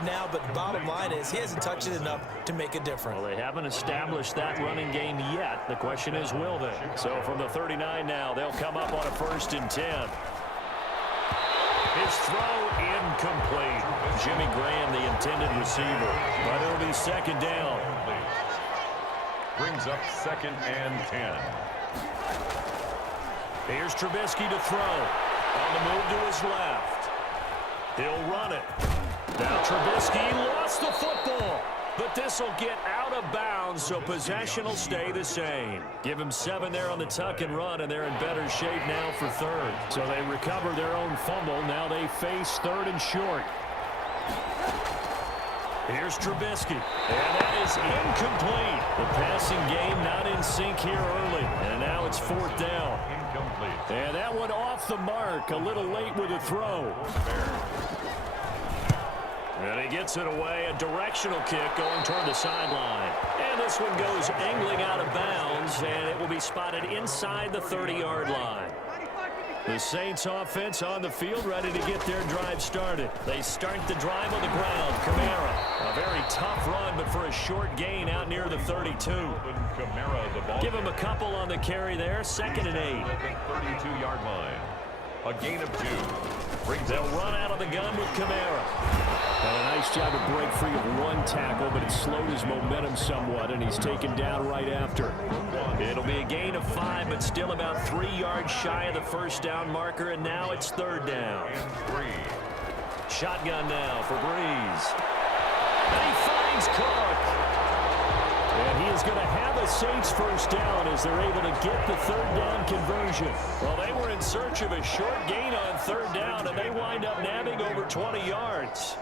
right now, but the bottom line is he hasn't touched it enough to make a difference. Well, they haven't established that running game yet. The question is, will they? So from the 39 now, they'll come up on a 1st and 10. His throw incomplete. Jimmy Graham, the intended receiver. But it'll be 2nd down. Brings up 2nd and 10. Here's Trubisky to throw. On the move to his left. He'll run it. Now Trubisky lost the football. But this will get out of bounds, so possession will stay the same. Give him 7 there on the tuck and run, and they're in better shape now for 3rd. So they recover their own fumble. Now they face 3rd and short. Here's Trubisky, and that is incomplete. The passing game not in sync here early, and now it's 4th down. Incomplete. And that one off the mark, a little late with a throw. And he gets it away, a directional kick going toward the sideline. And this one goes angling out of bounds, and it will be spotted inside the 30-yard line. The Saints offense on the field, ready to get their drive started. They start the drive on the ground. Kamara, a very tough run, but for a short gain out near the 32. Give him a couple on the carry there, 2nd and 8. 32-yard line. A gain of 2. They'll run out of the gun with Kamara. And a nice job to break free of 1 tackle, but it slowed his momentum somewhat, and he's taken down right after. It'll be a gain of 5, but still about 3 yards shy of the 1st down marker, and now it's 3rd down. Shotgun now for Breeze. And he finds Cook. And he is going to have a Saints 1st down as they're able to get the 3rd down conversion. Well, they were in search of a short gain on 3rd down, and they wind up nabbing over 20 yards.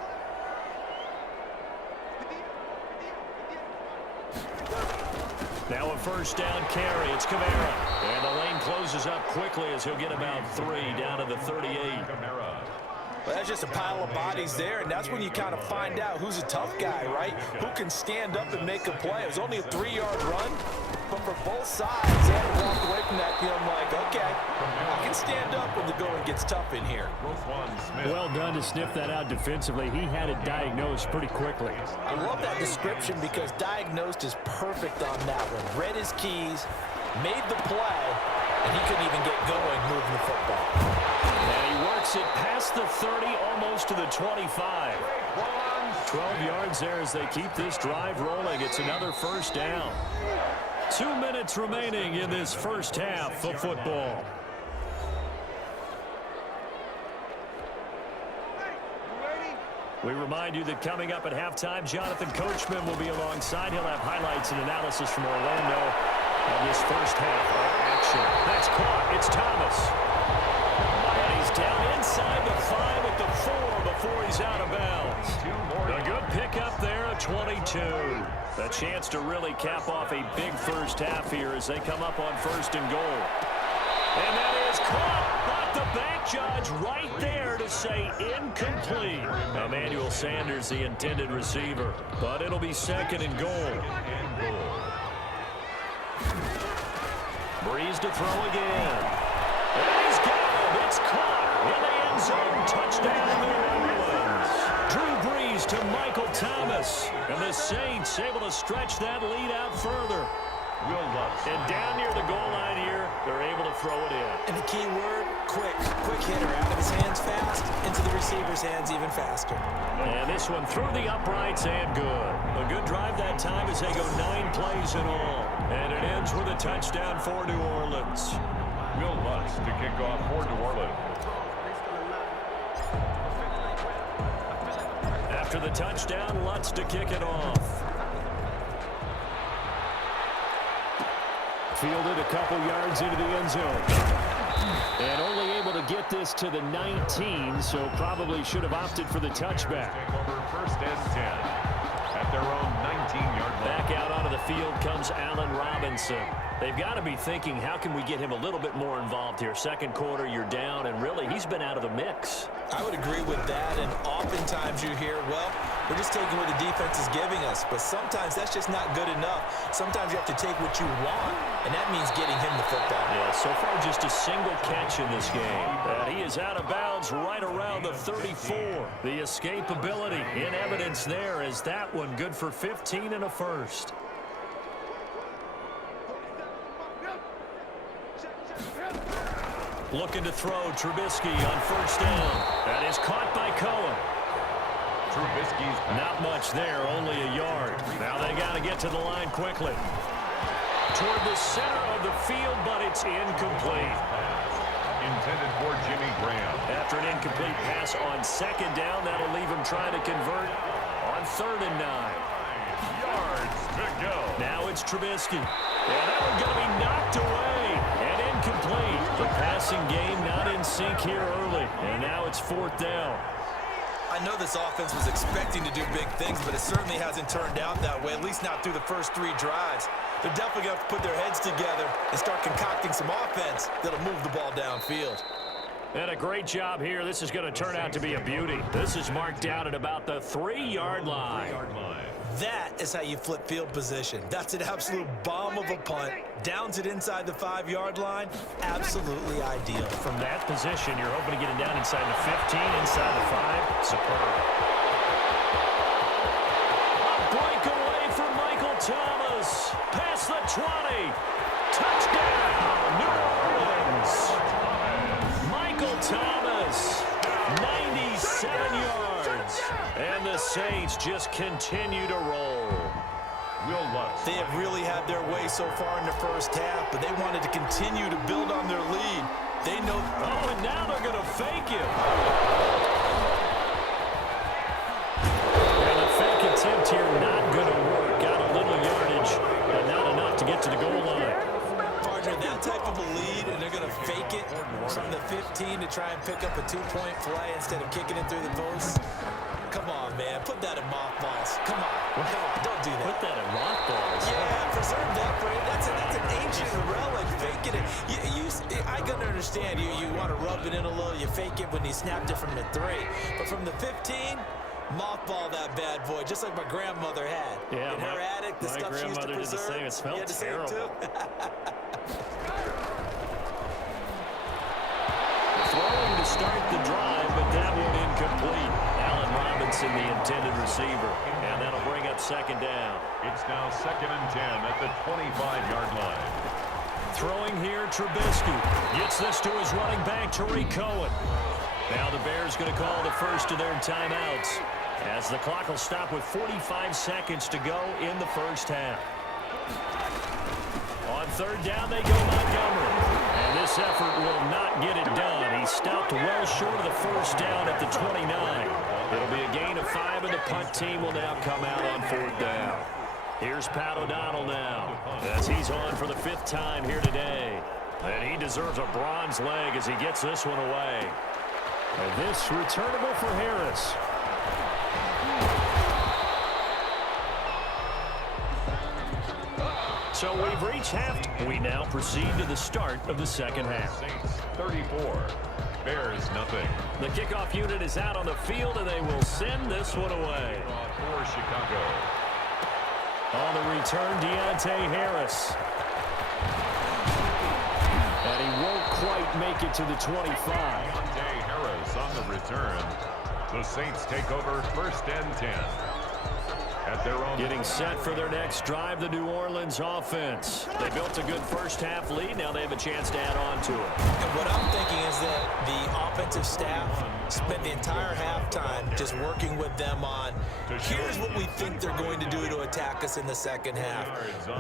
Now a 1st down carry. It's Kamara. And the lane closes up quickly as he'll get about 3 down to the 38. Well, that's just a pile of bodies there, and that's when you kind of find out who's a tough guy, right? Who can stand up and make a play. It was only a 3-yard run, but for both sides, they had to walk away from that feeling like, okay, I can stand up when the going gets tough in here. Well done to sniff that out defensively. He had it diagnosed pretty quickly. I love that description because diagnosed is perfect on that one. Read his keys, made the play, and he couldn't even get going moving the football. And he works it past the 30, almost to the 25. 12 yards there as they keep this drive rolling. It's another 1st down. 2 minutes remaining in this 1st half of football. We remind you that coming up at halftime, Jonathan Coachman will be alongside. He'll have highlights and analysis from Orlando on this 1st half of action. That's caught. It's Thomas. And he's down inside the 5 at the 4 before he's out of bounds. A good pickup there, a 22. A chance to really cap off a big 1st half here as they come up on 1st and goal. And that is caught. But the back judge right there to say incomplete. Emmanuel Sanders, the intended receiver. But it'll be 2nd and goal. Breeze to throw again. And he's got him. It's caught in the end zone. Touchdown, New Orleans. Drew Brees to Michael Thomas. And the Saints able to stretch that lead out further. And down near the goal line here, they're able to throw it in. And the key word, quick. Quick hitter. Out of his hands fast, into the receiver's hands even faster. And this one through the uprights and good. A good drive that time as they go 9 plays in all. And it ends with a touchdown for New Orleans. Will Lutz to kick off for New Orleans. After the touchdown, Lutz to kick it off. Fielded a couple yards into the end zone. And only able to get this to the 19, so probably should have opted for the touchback. Over 1st and 10 at their own 19-yard line. Back out onto the field comes Allen Robinson. They've got to be thinking, how can we get him a little bit more involved here? 2nd quarter, you're down, and really, he's been out of the mix. I would agree with that, and oftentimes you hear, well, We're just taking what the defense is giving us. But sometimes that's just not good enough. Sometimes you have to take what you want, and that means getting him the football. Yeah, so far just a single catch in this game. And he is out of bounds right around the 34. The escapability in evidence there as that one good for 15 and a first. Looking to throw Trubisky on first down. That is caught by Cohen. Trubisky's Not much there, only a yard. Now they got to get to the line quickly. Toward the center of the field, but it's incomplete. intended for Jimmy Graham. After an incomplete pass on second down, that'll leave him trying to convert on 3rd and 9. 9 yards to go. Now it's Trubisky. And that one's going to be knocked away and incomplete. The passing game not in sync here early. And now it's 4th down. I know this offense was expecting to do big things, but it certainly hasn't turned out that way, at least not through the first 3 drives. They're definitely going to have to put their heads together and start concocting some offense that'll move the ball downfield. And a great job here. This is going to turn out to be a beauty. This is marked down at about the 3-yard line. That is how you flip field position. That's an absolute bomb of a punt. Downs it inside the 5-yard line. Absolutely ideal. From that position, you're hoping to get it down inside the 15, inside the 5. Superb. A breakaway from Michael Thomas. Past the 20. Touchdown, New Orleans. Michael Thomas, 97 yards. And the Saints just continue to roll. They have really had their way so far in the first half, but they wanted to continue to build on their lead. They know. Oh, and now they're going to fake it. And the fake attempt here not going to work. Got a little yardage, but not enough to get to the goal line. Partner, that type of a lead, and they're going to fake it from the 15 to try and pick up a 2-point play instead of kicking it through the posts. Come on, man. Put that in mothballs. Come on. Come on. Don't do that. Put that in mothballs. Yeah, preserve that for it. That's an ancient relic. Faking it. I can understand you want to rub it in a little. You fake it when you snapped it from the 3. But from the 15, mothball that bad boy, just like my grandmother had. Yeah, in her attic, the stuff she used to preserve. Did the same. It smelled terrible. Throwing to start the drive, but that one incomplete. Allen Robinson, the intended receiver. And that'll bring up 2nd down. It's now 2nd and 10 at the 25-yard line. Throwing here, Trubisky. Gets this to his running back, Tariq Cohen. Now the Bears going to call the first of their timeouts, as the clock will stop with 45 seconds to go in the first half. On 3rd down, they go Montgomery. And this effort will not get it done. He stopped well short of the first down at the 29. It'll be a gain of 5, and the punt team will now come out on 4th down. Here's Pat O'Donnell now, as he's on for the 5th time here today. And he deserves a bronze leg as he gets this one away. And this returnable for Harris. So we've reached half. We now proceed to the start of the second half. Saints 34, Bears nothing. The kickoff unit is out on the field, and they will send this one away. For Chicago. On the return, Deontay Harris. And he won't quite make it to the 25. Deontay Harris on the return. The Saints take over 1st and 10. At their own. Getting set for their next drive, the New Orleans offense. They built a good first half lead. Now they have a chance to add on to it. And what I'm thinking is that the offensive staff spent the entire halftime just working with them on, here's what we think they're going to do to attack us in the second half.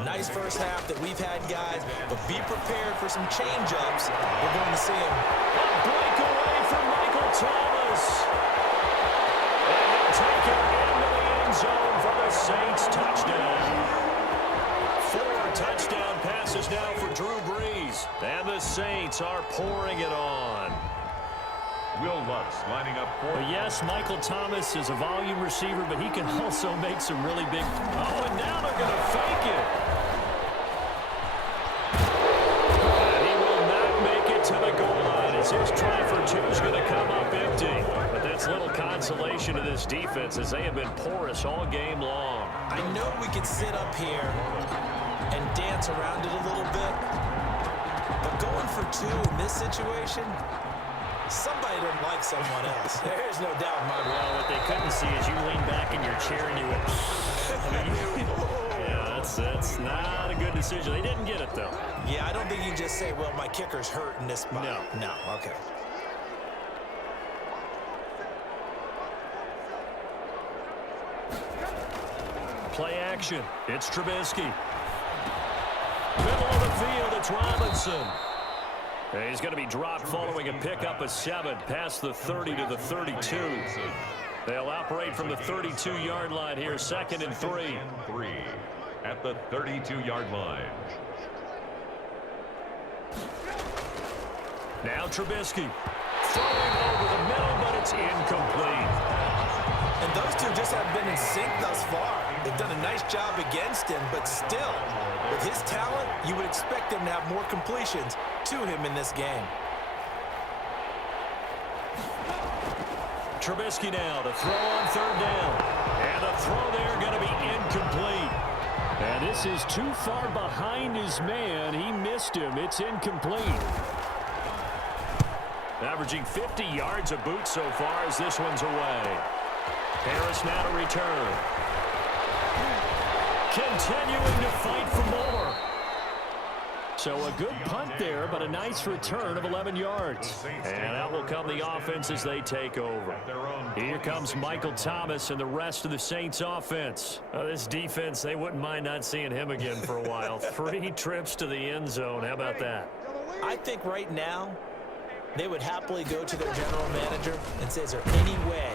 Nice first half that we've had, guys, but be prepared for some change-ups. We're going to see them. A breakaway from Michael Thomas. And he'll take it into the end zone for the Saints touchdown. 4 touchdown passes now for Drew Brees. And the Saints are pouring it on. Will Lutz lining up for. Well, yes, Michael Thomas is a volume receiver, but he can also make some really big. Oh, and now they're going to fake it. And he will not make it to the goal line as his try for 2 is going to come up empty. But then it's little consolation to this defense as they have been porous all game long. I know we could sit up here and dance around it a little bit, but going for two in this situation, somebody doesn't like someone else. There's no doubt in my mind. Well, what they couldn't see is you lean back in your chair and you went, yeah, that's not a good decision. They didn't get it, though. Yeah, I don't think you can just say, well, my kicker's hurt in this spot. No, okay. Play action. It's Trubisky. Middle of the field, it's Robinson. He's going to be dropped following a pickup of 7 past the 30 to the 32. They'll operate from the 32-yard line here, 2nd and 3. At the 32-yard line. Now Trubisky throwing over the middle, but it's incomplete. And those two just haven't been in sync thus far. They've done a nice job against him, but still, with his talent, you would expect him to have more completions to him in this game. Trubisky now to throw on 3rd down. And the throw there going to be incomplete. And this is too far behind his man. He missed him. It's incomplete. Averaging 50 yards a boot so far as this one's away. Harris now to return. Continuing to fight for more. So a good punt there, but a nice return of 11 yards. And out will come the offense as they take over. Here comes Michael Thomas and the rest of the Saints offense. This defense, they wouldn't mind not seeing him again for a while. 3 trips to the end zone. How about that? I think right now they would happily go to their general manager and say, is there any way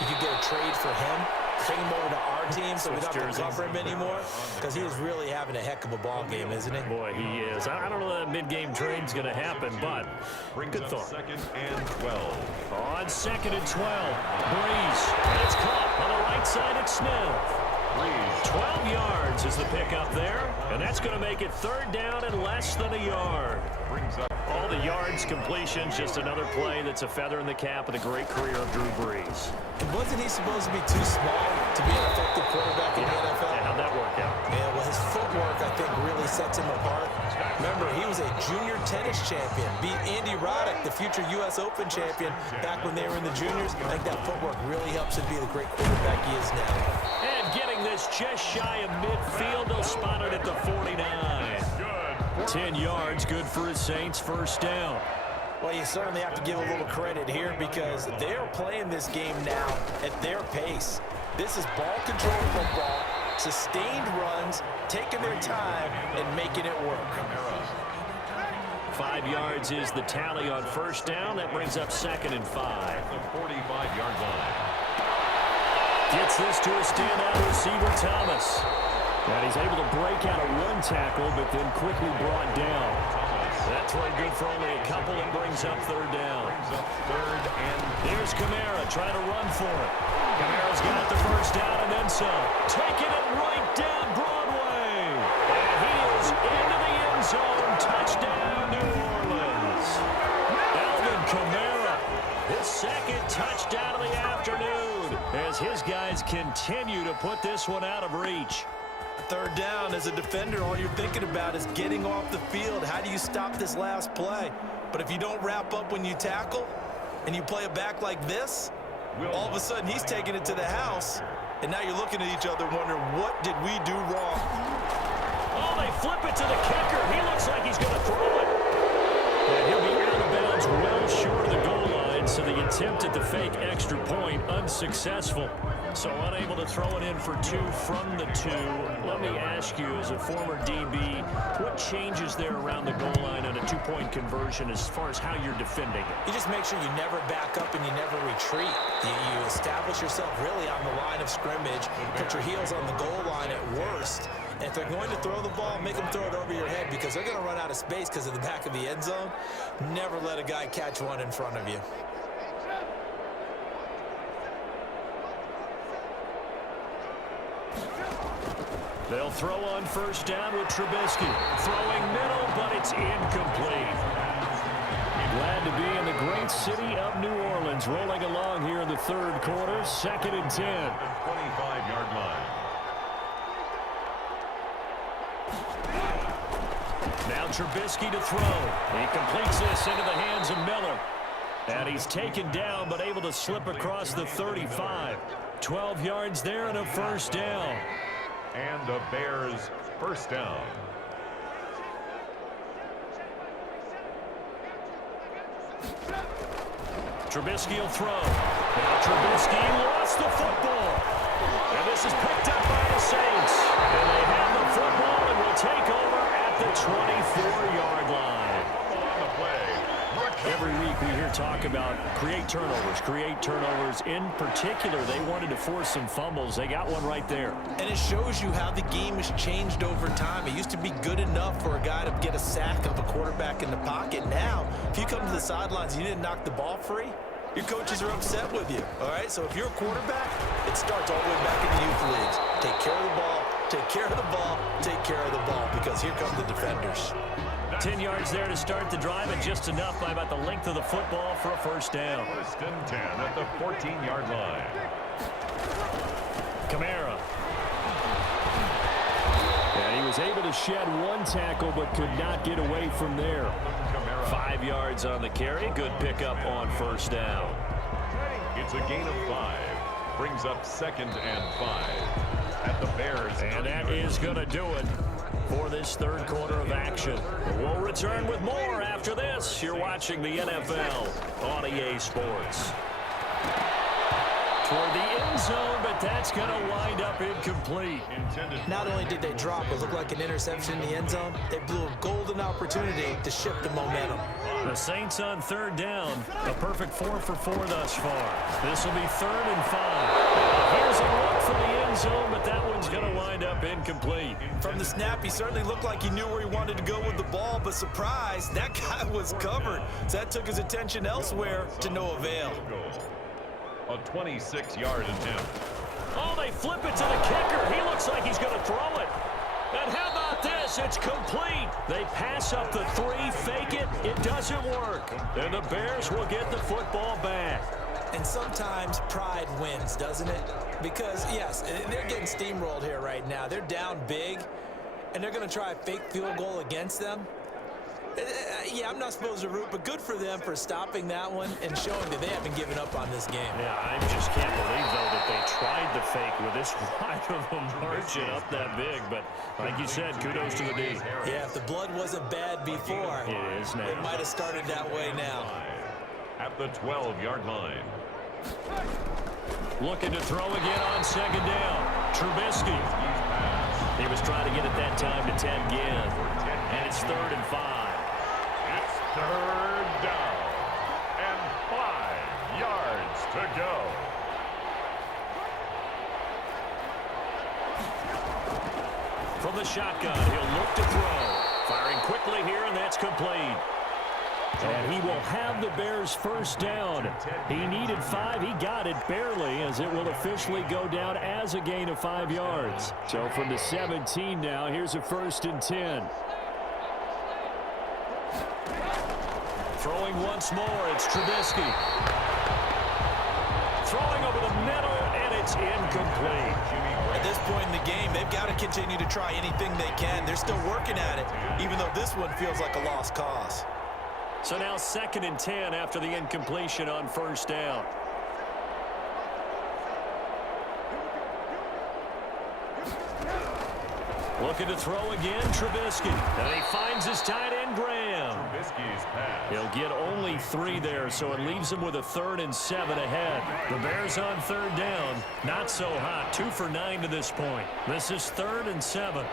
you could get a trade for him? Bring him over to our team so we don't have to cover him anymore, because he is really having a heck of a ball game, isn't he? Boy, he is. I don't know that mid-game trade's going to happen, but good thought. 2nd and 12. On 2nd and 12, Breeze. And it's caught on the right side at Smith. 12 yards is the pickup there, and that's going to make it 3rd down and less than a yard. All the yards, completions, just another play that's a feather in the cap of the great career of Drew Brees. And wasn't he supposed to be too small to be an effective quarterback in the NFL? Yeah, how'd that work out? Yeah, well, his footwork, I think, really sets him apart. Remember, he was a junior tennis champion, beat Andy Roddick, the future U.S. Open champion, back when they were in the juniors. I think that footwork really helps him be the great quarterback he is now. And getting this just shy of midfield, they'll spot it at the 49. 10 yards, good for his Saints, 1st down. Well, you certainly have to give a little credit here because they're playing this game now at their pace. This is ball control football, sustained runs, taking their time, and making it work. 5 yards is the tally on 1st down. That brings up 2nd and 5. The 45-yard line. Gets this to a standout receiver, Thomas. And he's able to break out a run tackle, but then quickly brought down. That throw good for only a couple. It brings up 3rd down. Here's Kamara trying to run for it. Kamara's got the 1st down and then some. Taking it right down Broadway. And he is into the end zone. Touchdown, New Orleans. Alvin Kamara, his 2nd touchdown of the afternoon, as his guys continue to put this one out of reach. 3rd down, as a defender, all you're thinking about is getting off the field. How do you stop this last play? But if you don't wrap up when you tackle and you play it back like this, all of a sudden he's taking it to the house, and now you're looking at each other wondering, what did we do wrong? Oh, they flip it to the kicker. He looks like he's going to throw it. And he'll be out of bounds well short of the goal line, so the attempt at the fake extra point unsuccessful. So unable to throw it in for 2 from the 2. Let me ask you, as a former DB, what changes there around the goal line on a 2-point conversion as far as how you're defending it? You just make sure you never back up and you never retreat. You establish yourself really on the line of scrimmage, put your heels on the goal line at worst. And if they're going to throw the ball, make them throw it over your head because they're going to run out of space because of the back of the end zone. Never let a guy catch one in front of you. They'll throw on 1st down with Trubisky. Throwing middle, but it's incomplete. Glad to be in the great city of New Orleans, rolling along here in the third quarter, 2nd and 10. The 25-yard line. Now Trubisky to throw. He completes this into the hands of Miller. And he's taken down, but able to slip across the 35. 12 yards there and a first down. And the Bears first down. Trubisky will throw. Now Trubisky lost the football. And this is picked up by the Saints. And they have the football and will take over at the 24-yard line. On the play. Every week we hear talk about create turnovers. In particular, they wanted to force some fumbles. They got one right there. And it shows you how the game has changed over time. It used to be good enough for a guy to get a sack of a quarterback in the pocket. Now, if you come to the sidelines and you didn't knock the ball free, your coaches are upset with you. All right? So if you're a quarterback, it starts all the way back in the youth leagues. Take care of the ball, take care of the ball, take care of the ball, because here come the defenders. 10 yards there to start the drive, and just enough by about the length of the football for a first down. First and 10 at the 14-yard line. Kamara. And he was able to shed one tackle, but could not get away from there. 5 yards on the carry. Good pickup on first down. It's a gain of 5. Brings up 2nd and 5 at the Bears. And that is going to do it for this third quarter of action. We'll return with more after this. You're watching the NFL on EA Sports. Toward the end zone, but that's going to wind up incomplete. Not only did they drop what looked like an interception in the end zone, they blew a golden opportunity to shift the momentum. The Saints on third down. A perfect 4 for 4 thus far. This will be 3rd and 5. Here's a look for the end zone, but that one's going to wind up incomplete. From the snap, he certainly looked like he knew where he wanted to go with the ball, but surprise, that guy was covered. So that took his attention elsewhere to no avail. A 26-yard attempt. Oh, they flip it to the kicker. He looks like he's going to throw it. And how about this? It's complete. They pass up the 3, fake it. It doesn't work. And the Bears will get the football back. And sometimes pride wins, doesn't it? Because, yes, they're getting steamrolled here right now. They're down big, and they're going to try a fake field goal against them. Yeah, I'm not supposed to root, but good for them for stopping that one and showing that they haven't given up on this game. Yeah, I just can't believe, though, that they tried the fake with this wide of a margin up that big. But like you said, kudos to the D. Yeah, if the blood wasn't bad before, it is now. It might have started that way now. At the 12-yard line. Looking to throw again on 2nd down. Trubisky. He was trying to get it that time to 10 again. And it's 3rd and 5. It's 3rd down and 5 yards to go. From the shotgun, he'll look to throw. Firing quickly here, and that's complete. And he will have the Bears first down. He needed 5. He got it barely, as it will officially go down as a gain of 5 yards. So from the 17 now, here's a 1st and 10. Throwing once more, it's Trubisky. Throwing over the middle, and it's incomplete. At this point in the game, they've got to continue to try anything they can. They're still working at it, even though this one feels like a lost cause. So now 2nd and 10 after the incompletion on first down. Looking to throw again, Trubisky. And he finds his tight end, Graham. Trubisky's pass. He'll get only 3 there, so it leaves him with a 3rd and 7 ahead. The Bears on 3rd down. Not so hot. 2 for 9 to this point. This is 3rd and 7.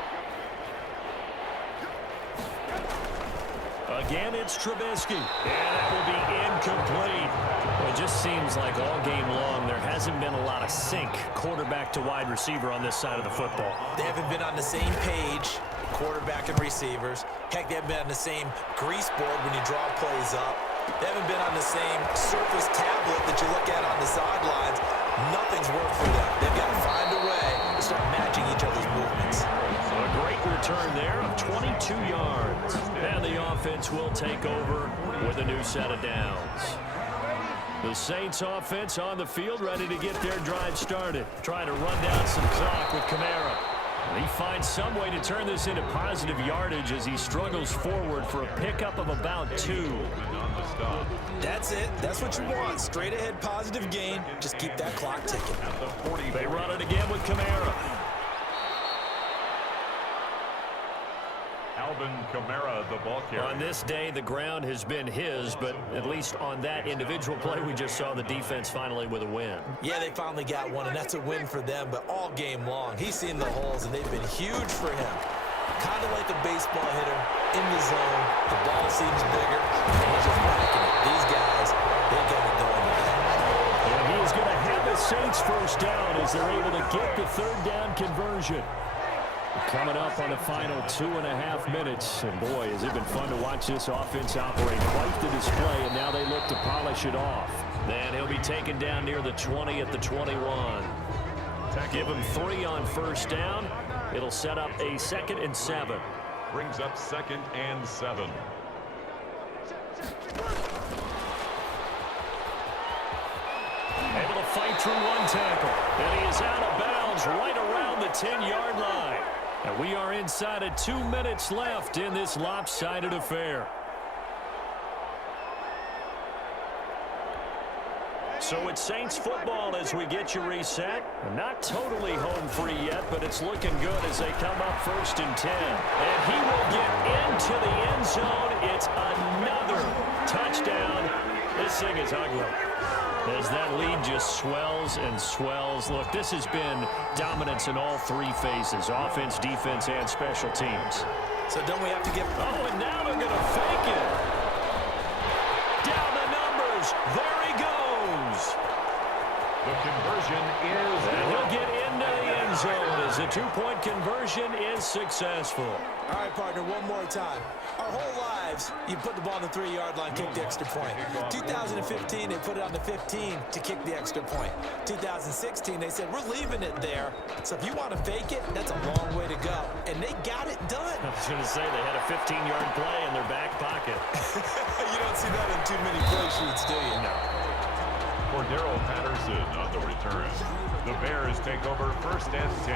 Again, it's Trubisky. And that will be incomplete. Well, it just seems like all game long there hasn't been a lot of sync quarterback to wide receiver on this side of the football. They haven't been on the same page, quarterback and receivers. Heck, they haven't been on the same grease board when you draw plays up. They haven't been on the same surface tablet that you look at on the sidelines. Nothing's worked for them. They've got to find a way to start matching each other's movements. A great return there of 22 yards. And the offense will take over with a new set of downs. The Saints offense on the field ready to get their drive started. Trying to run down some clock with Kamara. And he finds some way to turn this into positive yardage as he struggles forward for a pickup of about 2. That's it. That's what you want. Straight ahead positive gain. Just keep that clock ticking. They run it again with Kamara. Alvin Kamara, the ball carrier. On this day, the ground has been his, but at least on that individual play, we just saw the defense finally with a win. Yeah, they finally got one, and that's a win for them, but all game long, he's seen the holes, and they've been huge for him. Kind of like a baseball hitter in the zone. The ball seems bigger, and he's just whacking it. These guys, they got it going today. And he is going to have the Saints first down as they're able to get the third down conversion. Coming up on the final 2.5 minutes. And boy, has it been fun to watch this offense operate. Quite the display, and now they look to polish it off. Then he'll be taken down near the 20 at the 21. Give him 3 on first down. It'll set up a 2nd and 7. Brings up 2nd and 7. Able to fight through one tackle. And he is out of bounds right around the 10-yard line. And we are inside of 2 minutes left in this lopsided affair. So it's Saints football as we get you reset. Not totally home free yet, but it's looking good as they come up 1st and 10. And he will get into the end zone. It's another touchdown. This thing is ugly as that lead just swells and swells. Look, this has been dominance in all 3 phases, offense, defense, and special teams. So don't we have to get... Oh, and now they're going to fake it. Down the numbers. There he goes. The conversion is... And he'll get into the end zone as the 2-point conversion is successful. All right, partner, one more time. Our whole lives, you put the ball on the 3-yard line, kick the extra point. 2015, they put it on the 15 to kick the extra point. 2016, they said, we're leaving it there. So if you want to fake it, that's a long way to go. And they got it done. I was going to say they had a 15-yard play in their back pocket. You don't see that in too many play sheets, do you? No. Cordero Patterson on the return. The Bears take over 1st and 10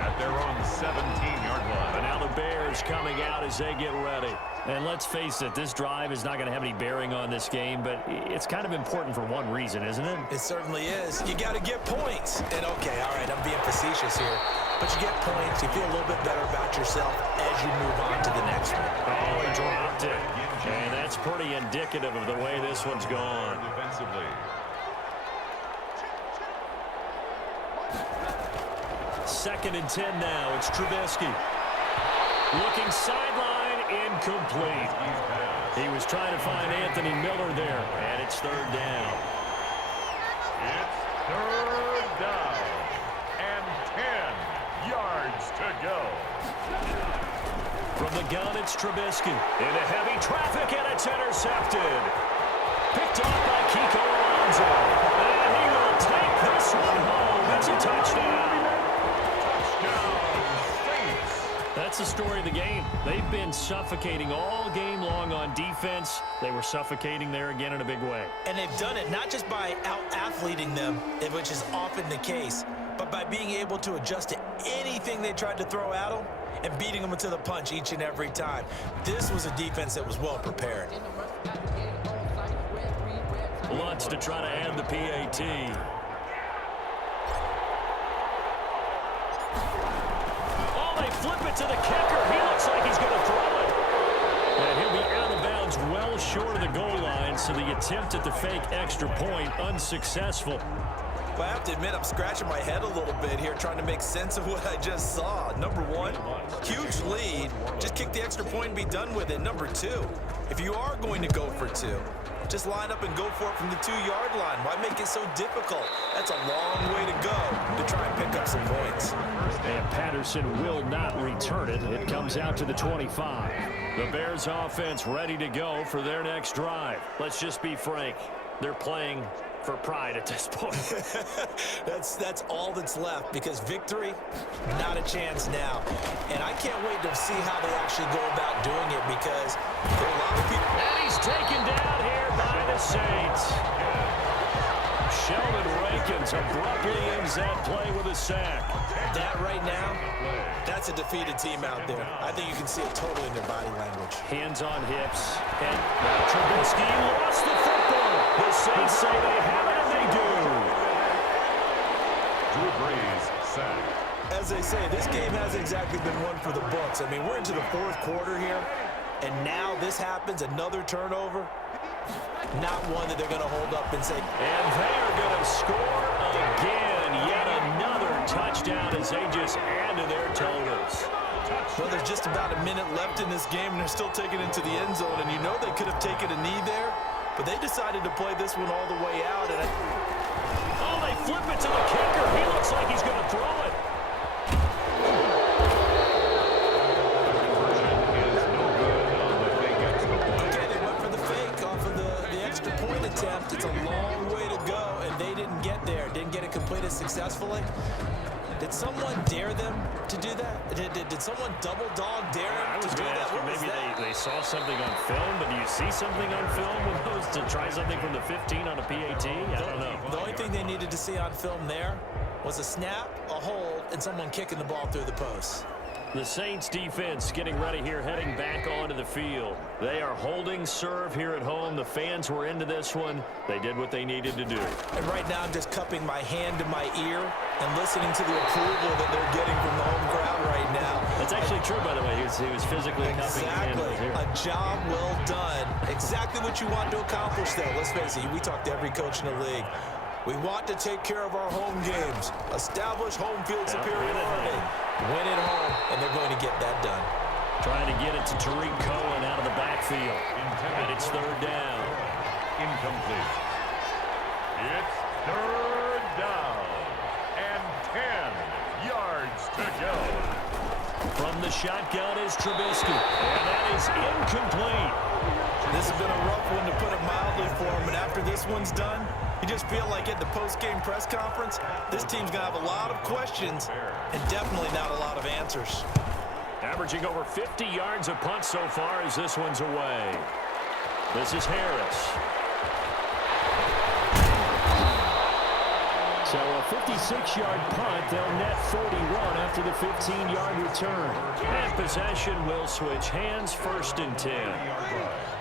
at their own 17-yard line. And now the Bears coming out as they get ready. And let's face it, this drive is not going to have any bearing on this game, but it's kind of important for one reason, isn't it? It certainly is. You got to get points. And okay, all right, I'm being facetious here, but you get points, you feel a little bit better about yourself as you move on to the next one. Oh, he dropped it. And that's pretty indicative of the way this one's gone. Defensively. 2nd and 10 now. It's Trubisky. Looking sideline, incomplete. He was trying to find Anthony Miller there, and it's 3rd down. It's 3rd down and 10 yards to go. From the gun, it's Trubisky. Into heavy traffic, and it's intercepted. Picked off by Kiko Alonso. And he will take this one home. It's a touchdown. That's the story of the game. They've been suffocating all game long on defense. They were suffocating there again in a big way. And they've done it not just by out-athleting them, which is often the case, but by being able to adjust to anything they tried to throw at them and beating them to the punch each and every time. This was a defense that was well prepared. Lutz to try to add the PAT. Flip it to the kicker. He looks like he's going to throw it. And he'll be out of bounds well short of the goal line, so the attempt at the fake extra point unsuccessful. Well, I have to admit, I'm scratching my head a little bit here trying to make sense of what I just saw. Number 1, huge lead. Just kick the extra point and be done with it. Number 2, if you are going to go for 2, just line up and go for it from the 2-yard line. Why make it so difficult? That's a long way to go to try and pick up some points. And Patterson will not return it. It comes out to the 25. The Bears offense ready to go for their next drive. Let's just be frank. They're playing for pride at this point. That's all that's left, because victory, not a chance now. And I can't wait to see how they actually go about doing it, because there are a lot of people. And he's taken down here by the Saints. Sheldon Rankins abruptly ends that play with a sack. That right now, that's a defeated team out there. I think you can see it totally in their body language. Hands on hips. And Trubisky lost the football. The Saints say they have it, and they do. Drew Brees sacked. As they say, this game hasn't exactly been one for the books. I mean, we're into the fourth quarter here, and now this happens, another turnover. Not one that they're going to hold up and say. And they are going to score again. Yet another touchdown as they just add to their totals. Well, there's just about a minute left in this game, and they're still taking it into the end zone. And you know they could have taken a knee there, but they decided to play this one all the way out. And oh, they flip it to the kicker. He looks like he's going to throw it. Attempt. It's a long way to go, and they didn't get there. Didn't get it completed successfully. Did someone dare them to do that? Did someone double dog dare them to do that? Maybe they saw something on film, but do you see something on film with those to try something from the 15 on a PAT? I don't know. The only thing they needed to see on film there was a snap, a hold, and someone kicking the ball through the post. The Saints defense getting ready here, heading back onto the field. They are holding serve here at home. The fans were into this one. They did what they needed to do. And right now I'm just cupping my hand to my ear and listening to the approval that they're getting from the home crowd right now. That's actually true, by the way. He was physically cupping his hand to his ear. A job well done. Exactly what you want to accomplish, though. Let's face it, we talk to every coach in the league. We want to take care of our home games, establish home field superiority, win at home, and they're going to get that done. Trying to get it to Tariq Cohen out of the backfield. And it's third down. Incomplete. It's third down. And 10 yards to go. From the shotgun is Trubisky. And that is incomplete. This has been a rough one, to put it mildly, for him. And after this one's done, you just feel like at the post-game press conference, this team's going to have a lot of questions and definitely not a lot of answers. Averaging over 50 yards a punt so far as this one's away. This is Harris. So a 56-yard punt. They'll net 41 after the 15-yard return. And possession will switch hands, first and 10.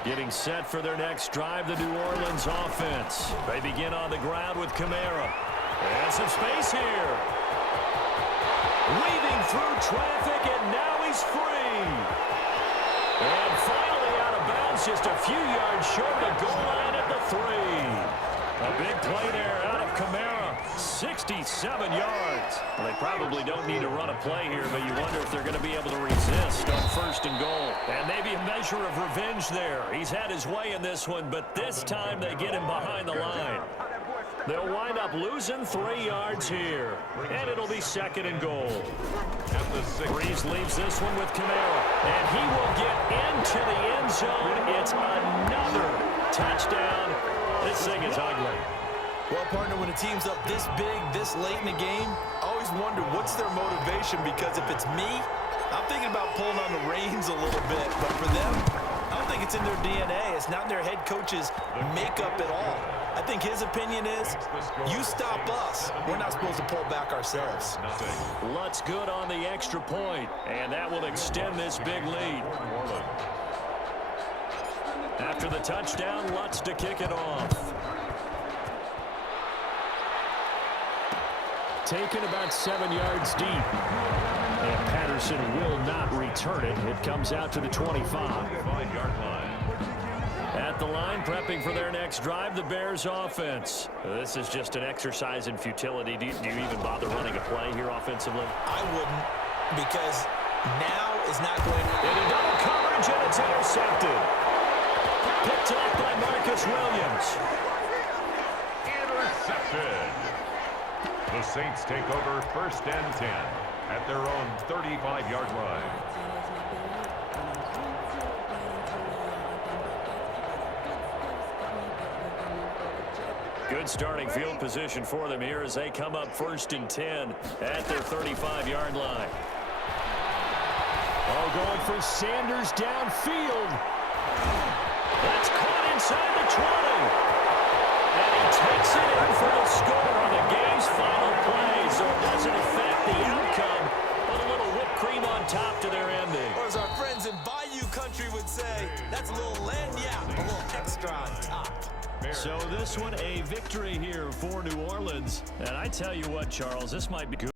Getting set for their next drive, the New Orleans offense. They begin on the ground with Kamara. And some space here. Weaving through traffic, and now he's free. And finally out of bounds, just a few yards short of the goal line at the 3. A big play there out of Kamara. 67 yards. Well, they probably don't need to run a play here, but you wonder if they're going to be able to resist on first and goal. And maybe a measure of revenge there. He's had his way in this one, but this time they get him behind the line. They'll wind up losing 3 yards here. And it'll be second and goal. Breeze leaves this one with Kamara. And he will get into the end zone. It's another touchdown. This thing is ugly. Well, partner, when a team's up this big, this late in the game, I always wonder what's their motivation, because if it's me, I'm thinking about pulling on the reins a little bit. But for them, I don't think it's in their DNA. It's not in their head coach's makeup at all. I think his opinion is, you stop us. We're not supposed to pull back ourselves. Lutz good on the extra point, and that will extend this big lead. After the touchdown, Lutz to kick it off. Taken about 7 yards deep. And Patterson will not return it. It comes out to the 25-yard line. At the line, prepping for their next drive, the Bears offense. This is just an exercise in futility. Do you even bother running a play here offensively? I wouldn't, because now is not going to... Into double coverage, and it's intercepted. Picked off by Marcus Williams. Intercepted. The Saints take over first and 10 at their own 35-yard line. Good starting field position for them here as they come up 1st and 10 at their 35-yard line. Oh, going for Sanders downfield. That's caught inside the 20. And he takes it in for the score on the game's final play. So it doesn't affect the outcome, but a little whipped cream on top to their ending. Or as our friends in Bayou Country would say, that's a little lagniappe, a little extra on top. So this one, a victory here for New Orleans. And I tell you what, Charles, this might be good.